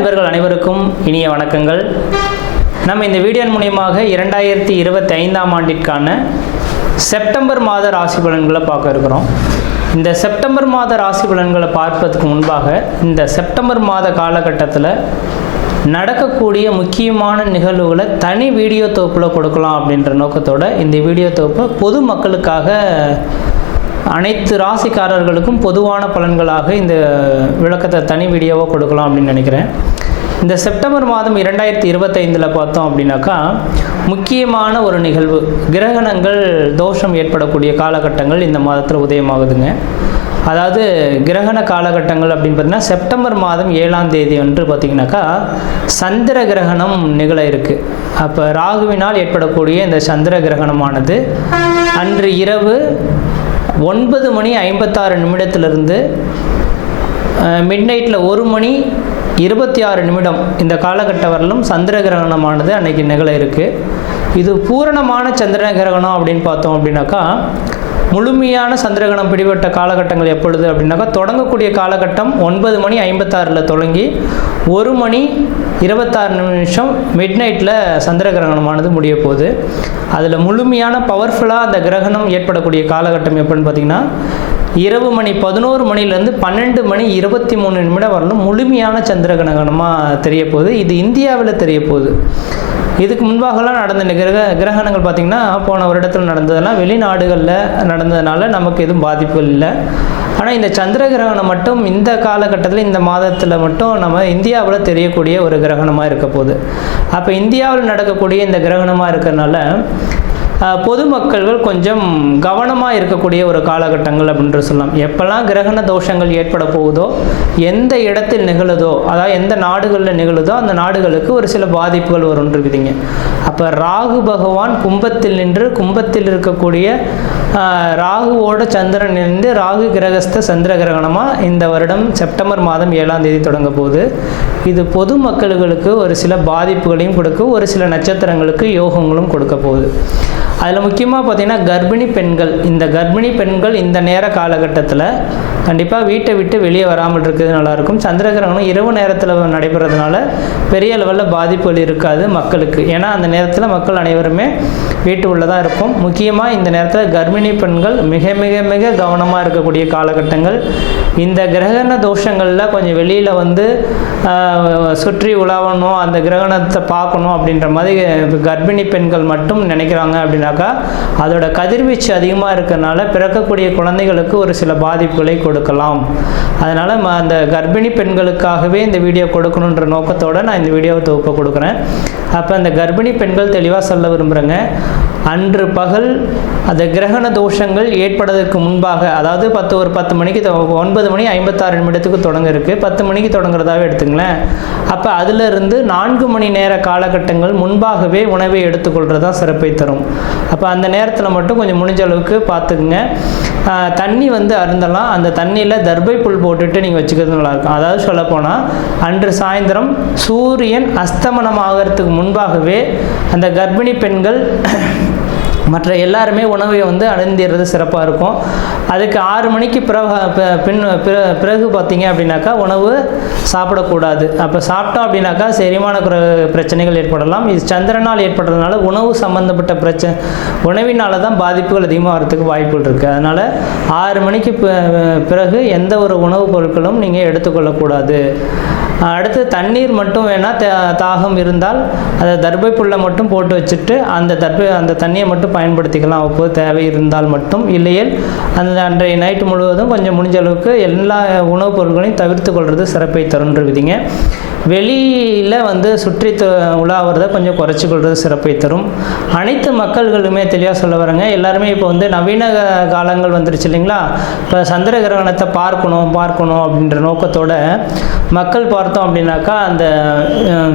அன்பர்கள் அனைவருக்கும் இனிய வணக்கங்கள். நம்ம இந்த வீடியோ மூலமாக 2025ஆம் ஆண்டிற்கான செப்டம்பர் மாத ராசி பலன்களை பார்க்க இருக்கிறோம். இந்த செப்டம்பர் மாத ராசி பலன்களை பார்ப்பதற்கு முன்பாக இந்த செப்டம்பர் மாத காலகட்டத்தில் நடக்கக்கூடிய முக்கியமான நிகழ்வுகளை தனி வீடியோ தொகுப்பில் கொடுக்கலாம் அப்படின்ற நோக்கத்தோடு இந்த வீடியோ தொகுப்பை பொது மக்களுக்காக அனைத்து ராசிக்காரர்களுக்கும் பொதுவான பலன்களாக இந்த விளக்கத்தை தனி வீடியோவாக கொடுக்கலாம் அப்படின்னு நினைக்கிறேன். இந்த செப்டம்பர் மாதம் 2025 பார்த்தோம் அப்படின்னாக்கா முக்கியமான ஒரு நிகழ்வு, கிரகணங்கள் தோஷம் ஏற்படக்கூடிய காலகட்டங்கள் இந்த மாதத்தில் உதயமாகுதுங்க. அதாவது கிரகண காலகட்டங்கள் அப்படின்னு பார்த்தீங்கன்னா செப்டம்பர் மாதம் 7ஆம் தேதி அன்று பார்த்திங்கனாக்கா சந்திர கிரகணம் நிகழ இருக்குது. அப்போ ராகுவினால் ஏற்படக்கூடிய இந்த சந்திர கிரகணமானது அன்று இரவு 9 மணி 56 நிமிடத்திலிருந்து மிட்நைட்டில் 1 மணி 26 நிமிடம் இந்த காலகட்ட வரலும் சந்திர கிரகணமானது அன்றைக்கி நிகழ இருக்குது. இது பூரணமான சந்திர கிரகணம் அப்படின்னு பார்த்தோம் அப்படின்னாக்கா முழுமையான சந்திரகிரகணம் பிடிபட்ட காலகட்டங்கள் எப்பொழுது அப்படின்னாக்கா தொடங்கக்கூடிய காலகட்டம் 9 மணி 56 தொடங்கி 1 மணி 26 நிமிஷம் மிட்நைட்டில் சந்திர கிரகணமானது முடிய போகுது. அதில் முழுமையான பவர்ஃபுல்லாக அந்த கிரகணம் ஏற்படக்கூடிய காலகட்டம் எப்படின்னு பார்த்திங்கன்னா இரவு மணி 11 மணிலேருந்து 12 மணி 23 நிமிடம் வரலும் முழுமையான சந்திர கிரகணமாக தெரிய போகுது. இது இந்தியாவில் தெரிய போகுது. இதுக்கு முன்பாகலாம் நடந்த கிரகணங்கள் பார்த்திங்கன்னா போன வருடத்தில் நடந்ததெல்லாம் வெளிநாடுகளில் நடந்ததுனால நமக்கு எதுவும் பாதிப்புகள் இல்லை. ஆனால் இந்த சந்திர கிரகணம் மட்டும் இந்த காலகட்டத்தில் இந்த மாதத்தில் மட்டும் நம்ம இந்தியாவில் தெரியக்கூடிய ஒரு கிரகணமாக இருக்க போகுது. அப்போ இந்தியாவில் நடக்கக்கூடிய இந்த கிரகணமாக இருக்கிறதுனால பொதுமக்கள்கள் கொஞ்சம் கவனமாக இருக்கக்கூடிய ஒரு காலகட்டங்கள் அப்படின்ற சொல்லலாம். எப்போல்லாம் கிரகண தோஷங்கள் ஏற்பட போகுதோ, எந்த இடத்தில் நிகழுதோ, அதாவது எந்த நாடுகளில் நிகழுதோ அந்த நாடுகளுக்கு ஒரு சில பாதிப்புகள் வரும்னு இருக்குதுங்க. அப்போ ராகு பகவான் கும்பத்தில் நின்று கும்பத்தில் இருக்கக்கூடிய ராகுவோட சந்திரன் இருந்து ராகு கிரகஸ்த சந்திர கிரகணமாக இந்த வருடம் செப்டம்பர் மாதம் 7ஆம் தேதி தொடங்க போகுது. இது பொதுமக்களுக்கு ஒரு சில பாதிப்புகளையும் கொடுக்கும், ஒரு சில நட்சத்திரங்களுக்கு யோகங்களும் கொடுக்க போகுது. அதில் முக்கியமாக பார்த்திங்கன்னா கர்ப்பிணி பெண்கள், இந்த கர்ப்பிணி பெண்கள் இந்த நேர காலகட்டத்தில் கண்டிப்பாக வீட்டை விட்டு வெளியே வராமல் இருக்கிறது நல்லாயிருக்கும். சந்திர கிரகணம் இரவு நேரத்தில் நடைபெறதுனால பெரிய லெவலில் பாதிப்புகள் இருக்காது மக்களுக்கு. ஏன்னா அந்த நேரத்தில் மக்கள் அனைவருமே வீட்டு உள்ளதாக இருக்கும். முக்கியமாக இந்த நேரத்தில் கர்ப்பிணி பெண்கள் மிக மிக மிக கவனமாக இருக்கக்கூடிய காலகட்டங்கள். இந்த கிரகண தோஷங்களில் கொஞ்சம் வெளியில் வந்து சுற்றி உலாவணும், அந்த கிரகணத்தை பார்க்கணும் அப்படின்ற மாதிரி கர்ப்பிணி பெண்கள் மட்டும் நினைக்கிறாங்க அப்படின்னாக்கா அதோட கதிர்வீச்சு அதிகமாக இருக்கிறதுனால பிறக்கக்கூடிய குழந்தைகளுக்கு ஒரு சில பாதிப்புகளை கொடுக்கலாம். அதனால் அந்த கர்ப்பிணி பெண்களுக்காகவே இந்த வீடியோ கொடுக்கணுன்ற நோக்கத்தோடு நான் இந்த வீடியோவை தொகுப்பை கொடுக்குறேன். அப்போ அந்த கர்ப்பிணி பெண்கள் தெளிவாக சொல்ல விரும்புகிறேங்க, அன்று பகல் அந்த கிரகண தோஷங்கள் ஏற்படுவதற்கு முன்பாக, அதாவது 10 மணிக்கு 9 மணி 56 நிமிடத்துக்கு தொடங்க இருக்குது, 10 மணிக்கு தொடங்குறதாவே எடுத்துங்களேன். அப்போ அதிலிருந்து 4 மணி நேர காலகட்டங்கள் முன்பாகவே உணவை எடுத்துக்கொள்கிறதா சிறப்பை தரும். அப்போ அந்த நேரத்தில் மட்டும் கொஞ்சம் முடிஞ்ச அளவுக்கு பார்த்துக்குங்க. தண்ணி வந்து அருந்தலாம், அந்த தண்ணியில் தர்பை புல் போட்டுட்டு நீங்கள் வச்சுக்கிறது நல்லாயிருக்கும். அதாவது சொல்லப்போனால் அன்று சாயந்தரம் சூரியன் அஸ்தமனம் ஆகிறதுக்கு முன்பாகவே அந்த கர்ப்பிணி பெண்கள் மற்ற எல்லாருமே உணவை வந்து அருந்திடுறது சிறப்பாக இருக்கும். அதுக்கு 6 மணிக்கு பிறகு பார்த்தீங்க அப்படின்னாக்கா உணவு சாப்பிடக்கூடாது. அப்போ சாப்பிட்டோம் அப்படின்னாக்கா செரிமான பிரச்சனைகள் ஏற்படலாம். இது சந்திரனால் ஏற்படுறதுனால உணவு சம்மந்தப்பட்ட உணவினால தான் பாதிப்புகள் அதிகமாக வரதுக்கு வாய்ப்புகள் இருக்குது. அதனால் 6 மணிக்கு பிறகு எந்த ஒரு உணவுப் பொருட்களும் நீங்கள் எடுத்துக்கொள்ளக்கூடாது. அடுத்து தண்ணீர் மட்டும் வேணால் தாகம் இருந்தால் அதை தர்பை புல்லை மட்டும் போட்டு வச்சுட்டு அந்த தண்ணியை மட்டும் பயன்படுத்திக்கலாம் அப்போது தேவை இருந்தால் மட்டும். இல்லையேல் அந்த அன்றைய நைட்டு முழுவதும் கொஞ்சம் முடிஞ்ச அளவுக்கு எல்லா உணவுப் பொருட்களையும் தவிர்த்து கொள்வது சிறப்பை தருன்ற விதிங்க. வெளியில் வந்து சுற்றி உலாவுறதை கொஞ்சம் குறைச்சி கொள்வது சிறப்பை தரும். அனைத்து மக்கள்களுமே தெளிவாக சொல்ல வரேங்க. எல்லாருமே இப்போ வந்து நவீன காலங்கள் வந்துருச்சு இல்லைங்களா. இப்போ சந்திர கிரகணத்தை பார்க்கணும் அப்படின்ற நோக்கத்தோட மக்கள் பார்த்தோம் அப்படின்னாக்கா அந்த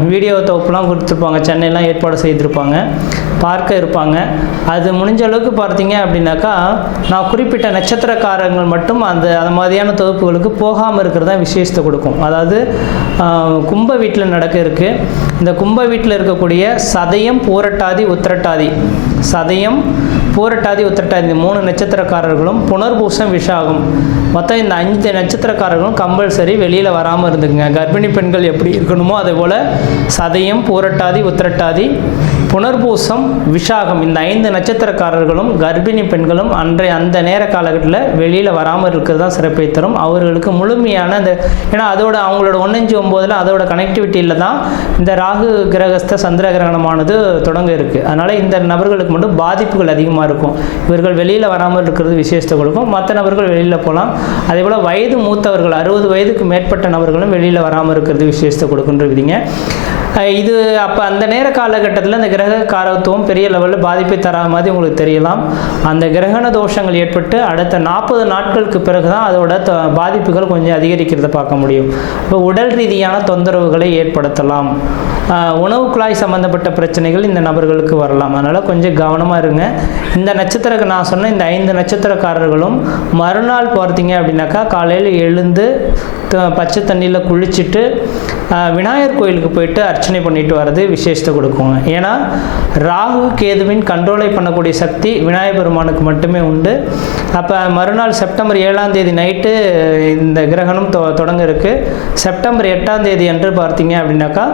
வீடியோ தொகுப்புலாம் கொடுத்துருப்பாங்க, சென்னையெல்லாம் ஏற்பாடு செய்திருப்பாங்க, பார்க்க இருப்பாங்க. அது முடிஞ்ச அளவுக்கு பார்த்தீங்க அப்படின்னாக்கா நான் குறிப்பிட்ட நட்சத்திரக்காரங்கள் மட்டும் அந்த மாதிரியான தொகுப்புகளுக்கு போகாமல் இருக்கிறது தான் விசேஷத்தை கொடுக்கும். அதாவது கும்ப வீட்டில் நடக்க இருக்குது. இந்த கும்ப வீட்டில் இருக்கக்கூடிய சதயம், பூரட்டாதி, உத்திரட்டாதி சதயம், பூரட்டாதி, உத்திரட்டாதி இந்த 3 நட்சத்திரக்காரர்களும், புனர்பூசம், விஷாகம் மொத்தம் இந்த 5 நட்சத்திரக்காரர்களும் கம்பல்சரி வெளியில் வராமல் இருந்துக்குங்க. கர்ப்பிணி பெண்கள் எப்படி இருக்கணுமோ அதே போல் சதயம், பூரட்டாதி, உத்திரட்டாதி, புனர்பூசம், விஷாகம் இந்த 5 நட்சத்திரக்காரர்களும் கர்ப்பிணி பெண்களும் அந்த நேர காலகட்டத்தில் வெளியில் வராமல் இருக்கிறது தான் சிறப்பை தரும். அவர்களுக்கு முழுமையான அந்த ஏன்னா அதோட அவங்களோட 1-5-9 அதோட கனெக்டிவிட்டியில் தான் இந்த ராகு கிரகஸ்த சந்திர கிரகணமானது தொடங்க இருக்குது. அதனால் இந்த நபர்களுக்கு மட்டும் பாதிப்புகள் அதிகமாக இருக்கும். இவர்கள் வெளியில் வராமல் இருக்கிறது விசேஷத்தை கொடுக்கும். மற்ற நபர்கள் வெளியில் போகலாம். அதே போல் வயது மூத்தவர்கள் 60 வயதுக்கு மேற்பட்ட நபர்களும் வெளியில் வராமல் இருக்கிறது விசேஷத்தை கொடுக்குன்றீங்க. இது அப்போ அந்த நேர காலகட்டத்தில் அந்த கிரக காரகத்துவம் பெரிய லெவலில் பாதிப்பை தராத மாதிரி உங்களுக்கு தெரியலாம். அந்த கிரகண தோஷங்கள் ஏற்பட்டு அடுத்த 40 நாட்களுக்கு பிறகு தான் அதோட பாதிப்புகள் கொஞ்சம் அதிகரிக்கிறத பார்க்க முடியும். இப்போ உடல் ரீதியான தொந்தரவுகளை ஏற்படுத்தலாம். உணவு குழாய் சம்மந்தப்பட்ட பிரச்சனைகள் இந்த நபர்களுக்கு வரலாம். அதனால் கொஞ்சம் கவனமாக இருங்க. இந்த நட்சத்திர நான் சொன்ன இந்த 5 நட்சத்திரக்காரர்களும் மறுநாள் பார்த்தீங்க அப்படின்னாக்கா காலையில் எழுந்து பச்சை தண்ணியில் குளிச்சுட்டு விநாயகர் கோயிலுக்கு போயிட்டு அர்ச்சனை பண்ணிட்டு வர்றது விசேஷத்தை கொடுக்குங்க. ஏன்னா ராகு கேதுவின் கண்ட்ரோலை பண்ணக்கூடிய சக்தி விநாயகர் பெருமானுக்கு மட்டுமே உண்டு. அப்போ மறுநாள் செப்டம்பர் 7ஆம் தேதி நைட்டு இந்த கிரகணம் தொடங்க இருக்குது. செப்டம்பர் 8ஆம் தேதி அன்று பார்த்தீங்க அப்படின்னாக்கா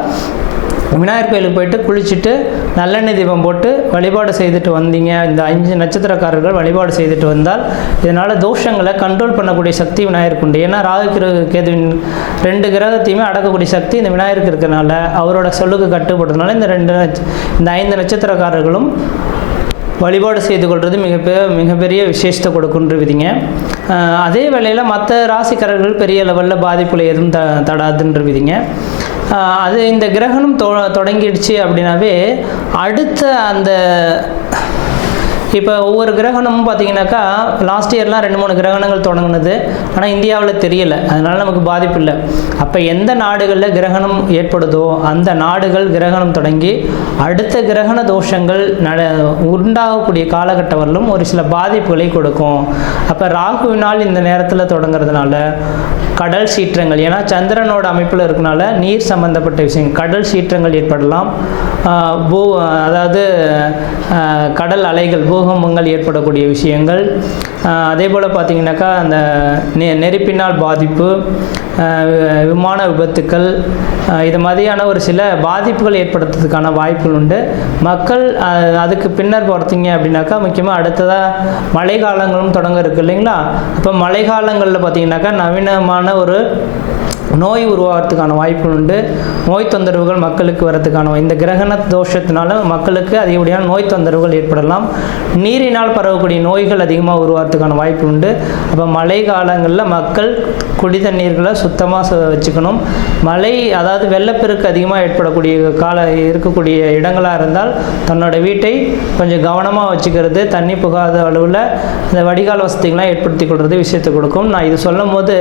விநாயகர் கோயிலுக்கு போயிட்டு குளிச்சுட்டு நல்லெண்ணெய் தீபம் போட்டு வழிபாடு செய்துட்டு வந்தீங்க. இந்த 5 நட்சத்திரக்காரர்கள் வழிபாடு செய்துட்டு வந்தால் இதனால் தோஷங்களை கண்ட்ரோல் பண்ணக்கூடிய சக்தி விநாயகருக்கு உண்டு. ஏன்னா ராகு கேதுவின் 2 கிரகத்தையுமே அடக்கக்கூடிய சக்தி இந்த விநாயகருக்கு இருக்கிறதுனால அவரோட சொல்லுக்கு கட்டுப்படுறதுனால இந்த 5 நட்சத்திரக்காரர்களும் வழிபாடு செய்து கொள்வது மிகப்பெரிய விசேஷத்தை கொடுக்குன்றவிதிங்க. அதே வேளையில் மற்ற ராசிக்காரர்கள் பெரிய லெவலில் பாதிப்புல எதுவும் தடாதுன்றவிதிங்க. அது இந்த கிரகணம் தொடங்கிடுச்சு அப்படின்னாவே அடுத்த அந்த இப்போ ஒவ்வொரு கிரகணமும் பார்த்தீங்கன்னாக்கா லாஸ்ட் இயர்லாம் 2-3 கிரகணங்கள் தொடங்கினது. ஆனால் இந்தியாவில் தெரியலை, அதனால் நமக்கு பாதிப்பு இல்லை. அப்போ எந்த நாடுகளில் கிரகணம் ஏற்படுதோ அந்த நாடுகள் கிரகணம் தொடங்கி அடுத்த கிரகண தோஷங்கள் உண்டாகக்கூடிய காலகட்டம் வரலும் ஒரு சில பாதிப்புகளை கொடுக்கும். அப்போ ராகுவினால் இந்த நேரத்தில் தொடங்கிறதுனால கடல் சீற்றங்கள், ஏன்னா சந்திரனோட அமைப்பில் இருக்கனால நீர் சம்பந்தப்பட்ட விஷயங்கள் கடல் சீற்றங்கள் ஏற்படலாம். அதாவது கடல் அலைகள் பூகம்பங்கள் ஏற்படக்கூடிய விஷயங்கள். அதே போல் பார்த்திங்கனாக்கா அந்த நெருப்பினால் பாதிப்பு, விமான விபத்துக்கள், இது மாதிரியான ஒரு சில பாதிப்புகள் ஏற்படுத்துறதுக்கான வாய்ப்புகள் உண்டு. மக்கள் அதுக்கு பின்னர் பார்த்தீங்க அப்படின்னாக்கா முக்கியமாக அடுத்ததாக மழை காலங்களும் தொடங்க இருக்குது இல்லைங்களா. அப்போ மழை காலங்களில் பார்த்திங்கனாக்கா நவீனமான ஒரு நோய் உருவாகிறதுக்கான வாய்ப்புகள் உண்டு. நோய் தொந்தரவுகள் மக்களுக்கு வரதுக்கான இந்த கிரகண தோஷத்தினால மக்களுக்கு அதிகப்படியான நோய் தொந்தரவுகள் ஏற்படலாம். நீரினால் பரவக்கூடிய நோய்கள் அதிகமாக உருவாகிறதுக்கான வாய்ப்பு உண்டு. அப்போ மழை காலங்களில் மக்கள் குடி தண்ணீர்களை சுத்தமாக வச்சுக்கணும். மழை அதாவது வெள்ளப்பெருக்கு அதிகமாக ஏற்படக்கூடிய இருக்கக்கூடிய இடங்களாக இருந்தால் தன்னோட வீட்டை கொஞ்சம் கவனமாக வச்சுக்கிறது, தண்ணி புகாத அளவில் இந்த வடிகால் வசதிகள்லாம் ஏற்படுத்தி கொள்வது விஷயத்தை கொடுக்கும். நான் இது சொல்லும் போது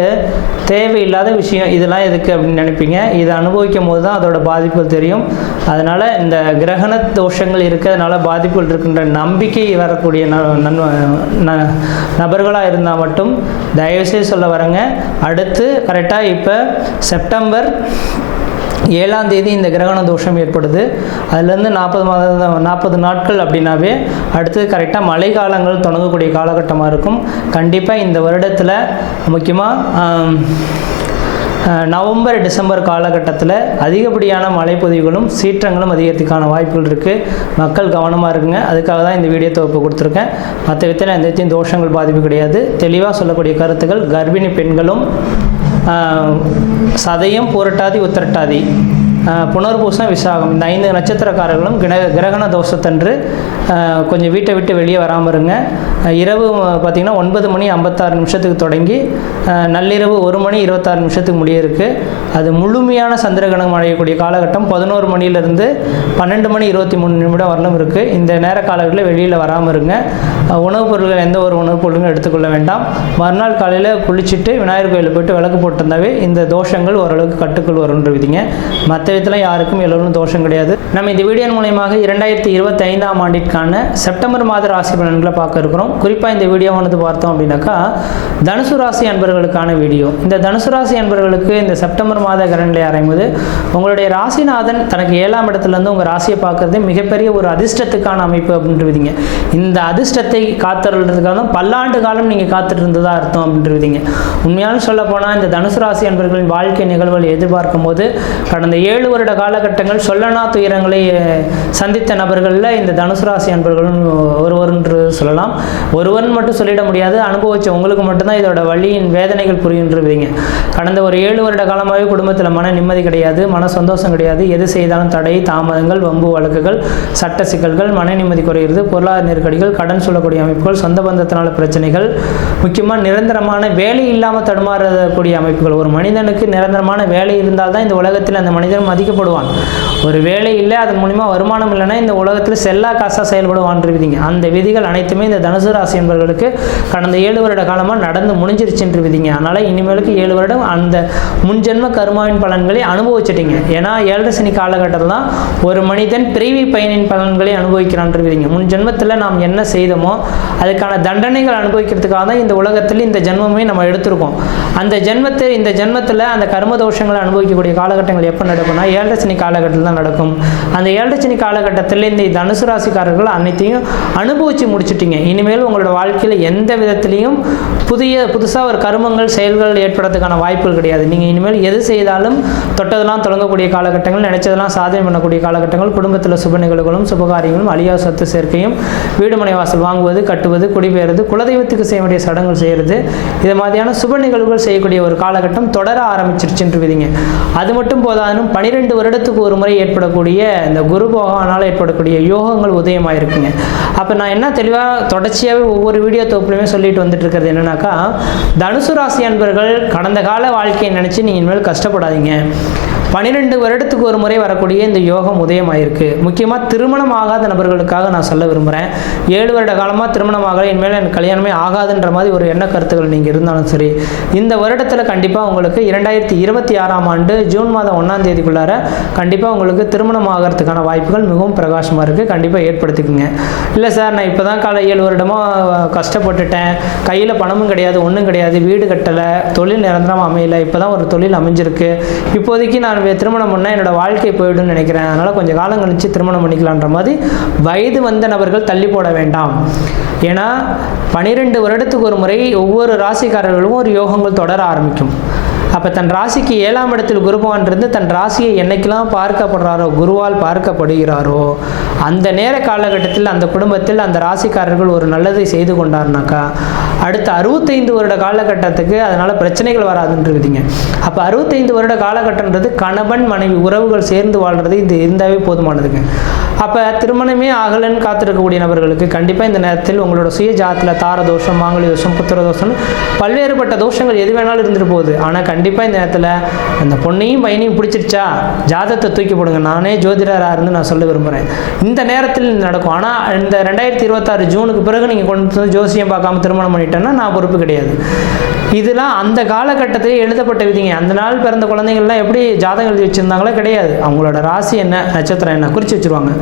தேவையில்லாத விஷயம் இதெல்லாம் எதுக்கு அப்படின்னு நினைப்பீங்க. இதை அனுபவிக்கும் போது தான் அதோட பாதிப்புகள் தெரியும். அதனால் இந்த கிரகண தோஷங்கள் இருக்கிறதுனால பாதிப்புகள் இருக்கின்ற நம்பிக்கை வரக்கூடிய நபர்களாக இருந்தால் மட்டும் தயவுசெய்து சொல்ல வரேங்க. அடுத்து கரெக்டாக இப்போ செப்டம்பர் 7ஆம் தேதி இந்த கிரகண தோஷம் ஏற்படுது. அதுலேருந்து 40 நாட்கள் அப்படின்னாவே அடுத்து கரெக்டாக மழை காலங்கள் தொடங்கக்கூடிய காலகட்டமாக இருக்கும். கண்டிப்பாக இந்த வருடத்தில் முக்கியமாக நவம்பர் டிசம்பர் காலகட்டத்தில் அதிகப்படியான மழைப்பொழிவுகளும் சீற்றங்களும் அதிகரிக்கிறதுக்கான வாய்ப்புகள் இருக்குது. மக்கள் கவனமாக இருக்குங்க. அதுக்காக தான் இந்த வீடியோ தொகுப்பு கொடுத்துருக்கேன். மற்ற விதத்தில் எந்த தோஷங்கள் பாதிப்பு கிடையாது. தெளிவாக சொல்லக்கூடிய கருத்துக்கள் கர்ப்பிணி பெண்களும் சதயம், பூரட்டாதி, உத்திரட்டாதி, புனர்பூசம், விசாகம் இந்த 5 நட்சத்திரக்காரர்களும் கிரகண தோஷத்தன்று கொஞ்சம் வீட்டை விட்டு வெளியே வராமல் இருங்க. இரவு பார்த்திங்கன்னா 9:56 தொடங்கி நள்ளிரவு 1:26 முடிய இருக்குது. அது முழுமையான சந்திரகிரகணம் அடையக்கூடிய காலகட்டம் 11 மணியிலிருந்து 12:23 வரலும் இருக்குது. இந்த நேர காலங்களில் வெளியில் வராமல் இருங்க. உணவுப் பொருட்கள் எந்த ஒரு உணவுப் பொருட்களும் எடுத்துக்கொள்ள வேண்டாம். மறுநாள் காலையில் குளிச்சுட்டு விநாயகர் கோயிலில் போய்ட்டு விளக்கு போட்டிருந்தாவே இந்த தோஷங்கள் ஓரளவுக்கு கட்டுக்குள் வரும்ன்ற விதிங்க. மற்ற விதத்தில் யாருக்கும் எல்லோரும் தோஷம் கிடையாது. நம்ம இந்த வீடியோ மூலமாக 2025ஆம் ஆண்டிற்கான செப்டம்பர் மாத ராசி பலன்களை பார்க்க இருக்கிறோம். குறிப்பாக இந்த வீடியோவானது பார்த்தோம் அப்படின்னாக்கா தனுசு ராசி அன்பர்களுக்கான வீடியோ. இந்த தனுசு ராசி அன்பர்களுக்கு இந்த செப்டம்பர் மாத கிரகநிலை ஆரம்பிக்கும்போது உங்களுடைய ராசிநாதன் தனக்கு 7ஆம் இடத்துலேருந்து உங்கள் ராசியை பார்க்கறது மிகப்பெரிய ஒரு அதிர்ஷ்டத்துக்கான அமைப்பு அப்படின்றவிதிங்க. இந்த அதிர்ஷ்டத்தை காத்துறதுக்காக பல்லாண்டு காலம் நீங்கள் காத்துட்டு இருந்ததா அர்த்தம் அப்படின்றவிதிங்க. உண்மையான சொல்ல போனால் இந்த தனுசு ராசி அன்பர்களின் வாழ்க்கை நிகழ்வுகள் எதிர்பார்க்கும் போது கடந்த 7 வருட காலகட்டங்கள் சொல்லனா துயரங்களை சந்தித்த நபர்களில் இந்த தனுசு ராசி அன்பர்களும் ஒருவர் என்று சொல்லலாம். ஒருவன் மட்டும் சொல்லிட முடியாது, அனுபவிச்ச உங்களுக்கு மட்டும்தான் இதோட வழியின் வேதனைகள் புரியுன்றீங்க. கடந்த ஒரு 7 வருட காலமாகவே குடும்பத்தில் மன நிம்மதி கிடையாது, மன சந்தோஷம் கிடையாது. எது செய்தாலும் தடை, தாமதங்கள், வம்பு வழக்குகள், சட்ட சிக்கல்கள், மன நிம்மதி குறைகிறது, பொருளாதார நெருக்கடிகள், கடன் சொல்லக்கூடிய அமைப்புகள், சொந்த பந்தத்தினால பிரச்சனைகள், முக்கியமாக நிரந்தரமான வேலை இல்லாமல் தடுமாறக்கூடிய அமைப்புகள். ஒரு மனிதனுக்கு நிரந்தரமான வேலை இருந்தால்தான் இந்த உலகத்தில் அந்த மனிதன் மதிக்கப்படுவான். ஒரு வேலை இல்லை, அதன் மூலிமா வருமானம் இல்லைன்னா இந்த உலகத்தில் செல்லா காசாக செயல்படுவான்ற விதிங்க. அந்த விதிகள் அனைத்துமே இந்த தனுசு ராசி என்பவர்களுக்கு கடந்த 7 வருட காலமாக நடந்து முடிஞ்சிருச்சுன்ற விதிங்க. அதனால் இனிமேலுக்கு 7 வருடம் அந்த முன்ஜென்ம கர்மாவின் பலன்களை அனுபவிச்சிட்டிங்க. ஏன்னா 7 சனி காலகட்டத்தில் தான் ஒரு மனிதன் பிறவி பயனின் பலன்களை அனுபவிக்கிறான்ற விதிங்க. முன் ஜென்மத்தில் நாம் என்ன செய்தோமோ அதுக்கான தண்டனைகள் அனுபவிக்கிறதுக்காக தான் இந்த உலகத்தில் இந்த ஜென்மமே நம்ம எடுத்திருக்கோம். அந்த இந்த ஜென்மத்தில் அந்த கர்ம தோஷங்களை அனுபவிக்கக்கூடிய காலகட்டங்கள் எப்போ நடக்கும்னா 7 சனி காலகட்டத்தில் தான் நடக்கும். அந்த 7 சனி காலகட்டத்தில் இந்த தனுசு ராசிக்காரர்கள் அனைத்தையும் அனுபவிச்சு முடிச்சுட்டீங்க. இனிமேல் உங்களோட வாழ்க்கையில் எந்த விதத்திலையும் புதுசாக ஒரு கர்மங்கள் செயல்கள் ஏற்படுறதுக்கான வாய்ப்புகள் கிடையாது. நீங்கள் இனிமேல் எது செய்தாலும் தொட்டதெல்லாம் தொடங்கக்கூடிய காலகட்டங்கள், நினைச்சதெல்லாம் சாதனை பண்ணக்கூடிய காலகட்டங்கள், குடும்பத்தில் சுப நிகழ்வுகளும் சுபகாரியங்களும், அழியா சொத்து சேர்க்கையும், வீடுமனை வாசல் வாங்குவது, கட்டுவது, குடிபெயர்வது, குலதெய்வத்துக்கு செய்ய வேண்டிய சடங்குகள் செய்கிறது, இது மாதிரியான சுப நிகழ்வுகள் செய்யக்கூடிய ஒரு காலகட்டம் தொடர ஆரம்பிச்சிருச்சுன்னு விதிங்க. அது மட்டும் போதாலும் 12 வருடத்துக்கு ஒரு முறை ஏற்படக்கூடிய இந்த குரு போகனால் ஏற்படக்கூடிய யோகங்கள் உதயமாயிருக்குங்க. அப்போ நான் என்ன தெளிவாக தொடர்ச்சியாகவே ஒவ்வொரு வீடியோ தொகுப்புலையுமே சொல்லிட்டு வந்துட்டு இருக்கிறது என்னன்னாக்கா, தனுசு ராசி அன்பர்கள் கடந்த கால வாழ்க்கையை நினச்சி நீங்கள் இனிமேல் கஷ்டப்படாதீங்க. 12 வருடத்துக்கு ஒரு முறை வரக்கூடிய இந்த யோகம் உதயமாயிருக்கு. முக்கியமாக திருமணம் ஆகாத நபர்களுக்காக நான் சொல்ல விரும்புகிறேன். 7 வருட காலமாக திருமணம் ஆகலை, இனிமேல் எனக்கு கல்யாணமே ஆகாதுன்ற மாதிரி ஒரு எண்ண கருத்துக்கள் நீங்கள் இருந்தாலும் சரி, இந்த வருடத்தில் கண்டிப்பாக உங்களுக்கு 2026ஆம் ஆண்டு ஜூன் மாதம் 1ஆம் தேதிக்குள்ளார கண்டிப்பாக உங்களுக்கு திருமணம் ஆகிறதுக்கான வாய்ப்புகள் மிகவும் பிரகாசமாக இருக்குது. கண்டிப்பாக ஏற்படுத்திக்குங்க. இல்லை சார், நான் இப்போ தான் 7 வருடமாக கஷ்டப்பட்டுட்டேன், கையில் பணமும் கிடையாது, ஒன்றும் கிடையாது, வீடு கட்டலை, தொழில் நிரந்தரமாக அமையலை, இப்போ தான் ஒரு தொழில் அமைஞ்சிருக்கு, இப்போதைக்கு நான் திருமணம் பண்ணால் என்னோட வாழ்க்கை போய்டுன்னு நினைக்கிறேன், அதனால் கொஞ்சம் காலம் கழிச்சு திருமணம் பண்ணிக்கலான்ற மாதிரி வயது வந்த நபர்கள் தள்ளி போட வேண்டாம். ஏன்னா 12 வருடத்துக்கு ஒரு முறை ஒவ்வொரு ராசிக்காரர்களும் ஒரு யோகங்கள் தொடர ஆரம்பிக்கும். அப்போ தன் ராசிக்கு 7ஆம் இடத்தில் குருபவான் இருந்து தன் ராசியை என்னைக்கெல்லாம் பார்க்கப்படுறாரோ, குருவால் பார்க்கப்படுகிறாரோ, அந்த நேர காலகட்டத்தில் அந்த குடும்பத்தில் அந்த ராசிக்காரர்கள் ஒரு நல்லதை செய்து கொண்டார்னாக்கா அடுத்த 65 வருட காலகட்டத்துக்கு அதனால் பிரச்சனைகள் வராதுன்றதுங்க. அப்போ 65 வருட காலகட்டன்றது கணவன் மனைவி உறவுகள் சேர்ந்து வாழ்கிறது இது இருந்தாவே போதுமானதுங்க. அப்போ திருமணமே ஆகலன்னு காத்திருக்கக்கூடிய நபர்களுக்கு கண்டிப்பாக இந்த நேரத்தில் உங்களோட சுய ஜாதத்தில் தார தோஷம், மாங்கலி தோஷம், புத்திர தோஷம், பல்வேறுபட்ட தோஷங்கள் எது வேணாலும் இருந்துட்டு போகுது. ஆனால் கண்டிப்பாக இந்த நேரத்தில் அந்த பொண்ணையும் பையனையும் பிடிச்சிருச்சா ஜாதகத்தை தூக்கி போடுங்க. நானே ஜோதிடராக இருந்து நான் சொல்ல விரும்புகிறேன். இந்த நேரத்தில் நடக்கும். ஆனால் இந்த 2026 ஜூனுக்கு பிறகு நீங்கள் கொண்டு வந்து ஜோசியம் பார்க்காம திருமணம் பண்ணிட்டேன்னா நான் பொறுப்பு கிடையாது. இதெல்லாம் அந்த காலகட்டத்திலே எழுதப்பட்ட விதிங்க. அந்த நாள் பிறந்த குழந்தைங்கள்லாம் எப்படி ஜாதகம் எழுதி வச்சுருந்தாங்களோ கிடையாது. அவங்களோட ராசி என்ன, நட்சத்திரம் என்ன குறித்து வச்சுருவாங்க.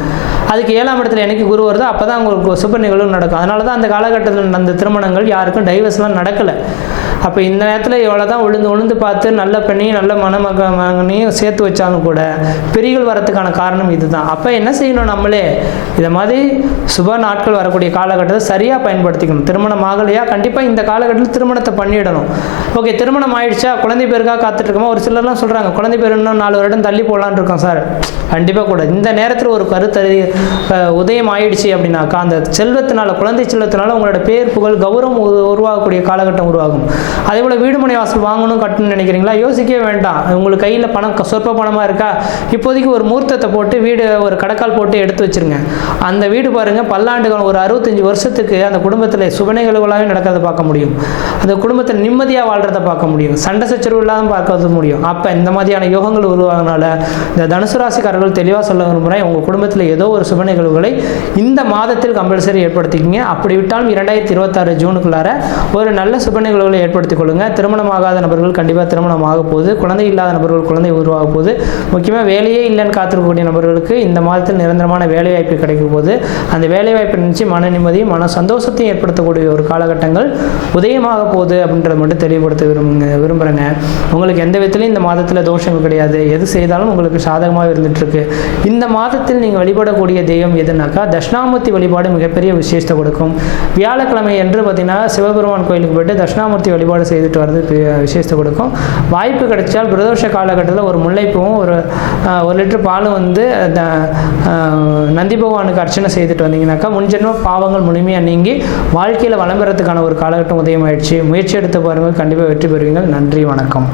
அதுக்கு 7ஆம் இடத்துல எனக்கு குரு வருதோ அப்போ தான் அவங்களுக்கு சுப நிகழ்வு நடக்கும். அதனால தான் அந்த காலகட்டத்தில் நடந்த திருமணங்கள் யாருக்கும் டைவர்ஸ்லாம் நடக்கலை. அப்போ இந்த நேரத்தில் எவ்வளோ தான் உழுந்து பார்த்து நல்ல பெண்ணையும் நல்ல மகனையும் சேர்த்து வச்சாலும் கூட பிரிகள் வரத்துக்கான காரணம் இதுதான். அப்போ என்ன செய்யணும், நம்மளே இதை மாதிரி சுப நாட்கள் வரக்கூடிய காலகட்டத்தை சரியாக பயன்படுத்திக்கணும். திருமணம் ஆகலையா கண்டிப்பாக இந்த காலகட்டத்தில் திருமணத்தை பண்ணிடணும். ஓகே, திருமணம் ஆயிடுச்சா, குழந்தை பேருக்காக காத்துட்ருக்கோமா? ஒரு சிலர்லாம் சொல்கிறாங்க குழந்தை பேர் இன்னும் 4 வருடம் தள்ளி போகலான்னு இருக்கோம் சார். கண்டிப்பாக கூட இந்த நேரத்தில் ஒரு கருத்து உதயம் ஆயிடுச்சு அப்படின்னாக்கா அந்த செல்வத்தினால, குழந்தை செல்வத்தினால உங்களோட பேர் புகழ் கௌரவம் உருவாகக்கூடிய காலகட்டம் உருவாகும். அதே போல் வீடுமனை வாசல் வாங்கணும் கட்டணும்னு நினைக்கிறீங்களா, யோசிக்கவே வேண்டாம். உங்களுக்கு கையில் பணம் சொற்ப பணமாக இருக்கா, இப்போதைக்கு ஒரு மூர்த்தத்தை போட்டு வீடு ஒரு கடக்கால் போட்டு எடுத்து வச்சுருங்க. அந்த வீடு பாருங்கள் பல்லாண்டுகள் ஒரு 65 வருஷத்துக்கு அந்த குடும்பத்தில் சுபநிகழ்வுகளாகவே நடக்கிறத பார்க்க முடியும். அந்த குடும்பத்தில் நிம்மதியாக வாழ்கிறத பார்க்க முடியும், சண்டை சச்சரவு இல்லாமல் பார்க்கறது முடியும். அப்போ இந்த மாதிரியான யோகங்கள் உருவாகினால இந்த தனுசு ராசிக்காரர்கள் தெளிவாக சொல்ல விரும்புகிறேன், உங்கள் குடும்பத்தில் ஏதோ ஒரு சுப நிகழ்வுகளை இந்த மாதத்தில் கம்பல்சரி ஏற்படுத்திக்கிங்க. அப்படி விட்டாலும் 2026 ஜூனுக்குள்ளார ஒரு நல்ல சுப நிகழ்வுகளை ஏற்படுத்திக் கொள்ளுங்கள். திருமணமாகாத நபர்கள் கண்டிப்பாக திருமணம் ஆக போகுது. குழந்தை இல்லாத நபர்கள் குழந்தை உருவாக போகுது. முக்கியமாக வேலையே இல்லைன்னு காத்திருக்கக்கூடிய நபர்களுக்கு இந்த மாதத்தில் நிரந்தரமான வேலைவாய்ப்பு கிடைக்கும் போது அந்த வேலைவாய்ப்பை நினச்சி மன நிம்மதியும் மன சந்தோஷத்தையும் ஏற்படுத்தக்கூடிய ஒரு காலகட்டங்கள் உதயமாக போகுது அப்படின்றத மட்டும் தெளிவுபடுத்த விரும்புகிறேங்க. உங்களுக்கு எந்த விதத்துலையும் இந்த மாதத்தில் தோஷங்கள் கிடையாது. எது செய்தாலும் உங்களுக்கு சாதகமாக இருந்துகிட்ருக்கு. இந்த மாதத்தில் நீங்கள் வழிபடக்கூடிய தெய்வம் எதுனாக்கா தட்சிணாமூர்த்தி வழிபாடு மிகப்பெரிய விசேஷத்தை கொடுக்கும். வியாழக்கிழமை என்று பார்த்தீங்கன்னா சிவபெருமான் கோயிலுக்கு போய்ட்டு தட்சிணாமூர்த்தி வழிபாடு செய்துட்டு வர்றது விசேஷத்தை கொடுக்கும். வாய்ப்பு கிடைச்சால் பிரதோஷ காலகட்டத்தில் ஒரு முல்லைப்பூவும் ஒரு லிட்டர் பாலும் வந்து நந்தி பகவானுக்கு அர்ச்சனை செய்துட்டு வந்தீங்கன்னாக்கா முன்ஜென்ம பாவங்கள் முழுமையாக நீங்கி வாழ்க்கையில் வளம் பெறத்துக்கான ஒரு காலகட்டம் உதயமாயிடுச்சு. முயற்சி எடுத்து பாருங்கள், கண்டிப்பாக வெற்றி பெறுவீங்கள். நன்றி, வணக்கம்.